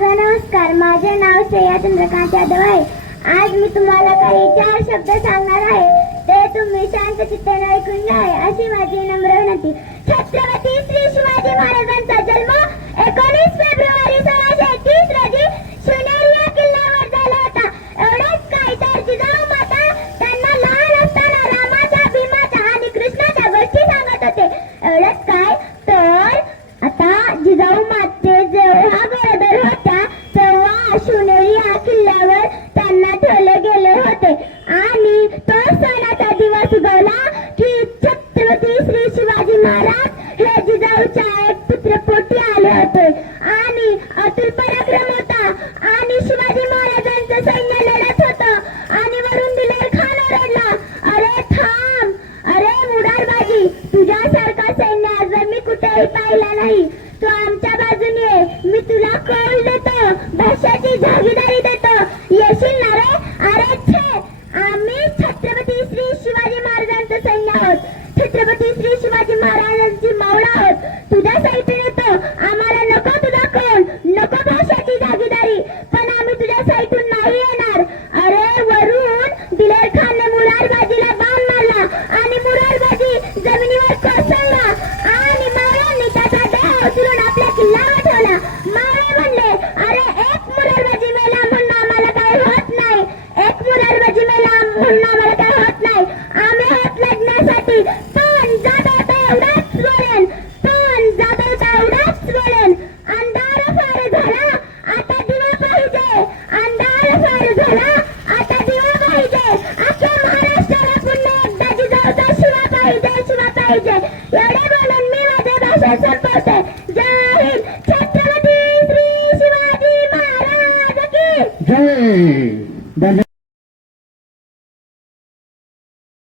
माझा नमस्कार. माझे नाव श्रेया चंद्रकांत यादव आहे. आज मी तुम्हाला काही 4 शब्द सांगणार आहे. ते तुम्ही शांत चित्ताने ऐकून घ्या अशी माझी नम्र विनंती. छत्रपती श्री शिवाजी महाराजांचा जन्म 19 फेब्रुवारी 1630 रोजी शिवनेरी या किल्ल्यावर झाला होता. एवढेच काय तर जिजाऊ माता त्यांना लहान असताना रामाच्या, भीमाच्या आणि कृष्णाच्या गोष्टी सांगत होते. एवढेच काय तर आता जिजाऊ माते जेव्हा गरोदर होत्या तेव्हा शिवनेरी या किल्ल्यावर त्यांना ठेवले गेले होते आणि तो सणाचा दिवस उगवला की छत्रपती श्री शिवाजी महाराज हे जिजाऊच्या एक पुत्रपोटी आले होते आणि अतुल पराक्रम होता आणि शिवाजी महाराजांचं सैन्य लढत होतं आणि वरून दिलेर खान ओरडला, अरे थांब, अरे मुरारबाजी, तुझ्यासारखा सैन्य अजून मी कुठेही पाहिला नाही. तू आमच्या बाजूने ये, मी तुला कौल देतो, भाषाची जागीदारी देतो, येशील ना रे? अरे छे, आम्ही छत्रपती श्री शिवाजी महाराजांचं सैन्य आहोत, छत्रपती श्री शिवाजी महाराजांची मावळा आहोत. तुझ्या साईडून येतो, आम्हाला नको तुझा कौल, नको भाषाची जागीदारी, पण आम्ही तुझ्या साईडून नाही येणार. अरे वरून दिलेर खानने मुरारबाजीला बाण मारला आणि मुरारबाजी जमिनीवर कोसळला आणि मावळ्यांनी त्याचा देह उचलून आपल्या किल्ल्यावर ठेवला. मावळे म्हणले, अरे एक मुरारबाजी मेला म्हणून आम्हाला काही होत नाही, एक मुरारबाजी मेला म्हणून आम्हाला काही होत नाही, आम्ही हात लढण्यासाठी पण जाता एवढाच बोलेन, पण जाता एवढाच बोलेन. अंधार फार झाला, आता दिवा पाहिजे, अंधार फार झाला, आता दिवा पाहिजे, अख्ख्या महाराष्ट्राला पुन्हा एकदा जिजाऊचा शिवा पाहिजे, शिवा पाहिजे. एवढे बोलून मी माझ्या भाषण संपवते. जय हिंद. छत्रपती श्री शिवाजी महाराज की जय.